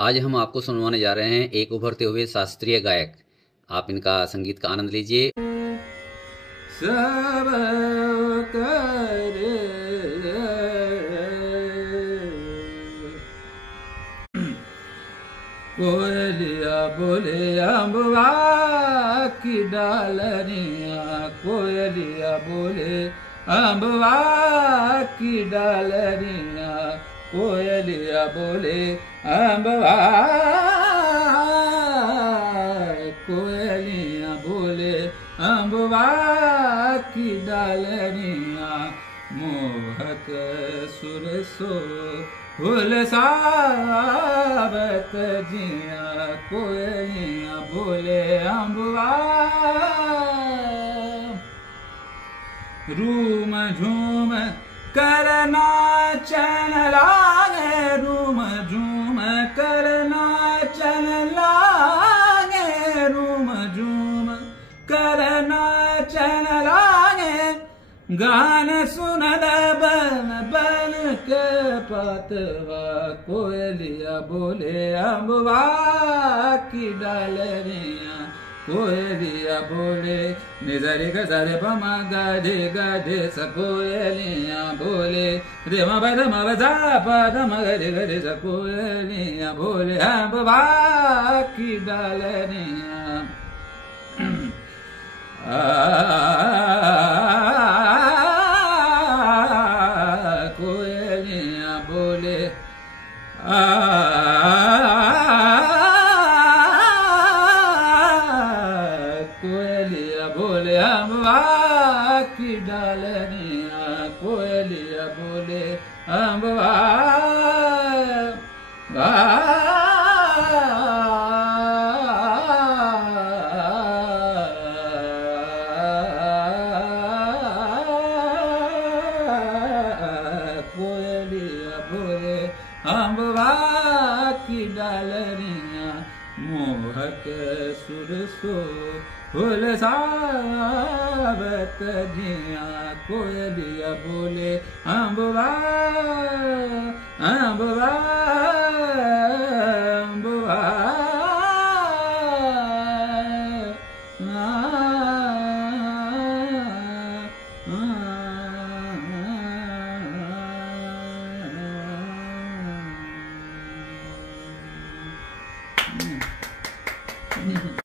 आज हम आपको सुनवाने जा रहे हैं एक उभरते हुए शास्त्रीय गायक। आप इनका संगीत का आनंद लीजिए। सब कर कोयलिया बोले अम्बवा की डालनिया, कोयलिया बोले अम्बवा की डालनिया, कोयलिया बोले अम्बवा, कोयलिया बोले अम्बवा की डालनिया, मोहक सुर सो फूल सावत जिया, कोयलिया बोले अम्बवा। रूम झूम करना चन लागे, रूम झूम करना चन लागे, रूम झूम करना चन लागे, गान सुनद बन बन के पतवा, कोयलिया बोले अम्बवा की डालनिया, कोयलिया बोले निजरे गजरे पमा गाधे गाधे स, कोयलिया बोले रे म ब जा प द म गरे गरे स, कोयलिया बोले अम्बवा की डालनिया। कोयलिया बोले कोयलिया बोले अम्बवा की डालनिया, कोयलिया बोले अम्बवा। कोयलिया बोले अम्बवा की डालनिया, मोहक सुर सो फूल सावत जिया, कोयलिया बोले अम्बवा अम्बवा।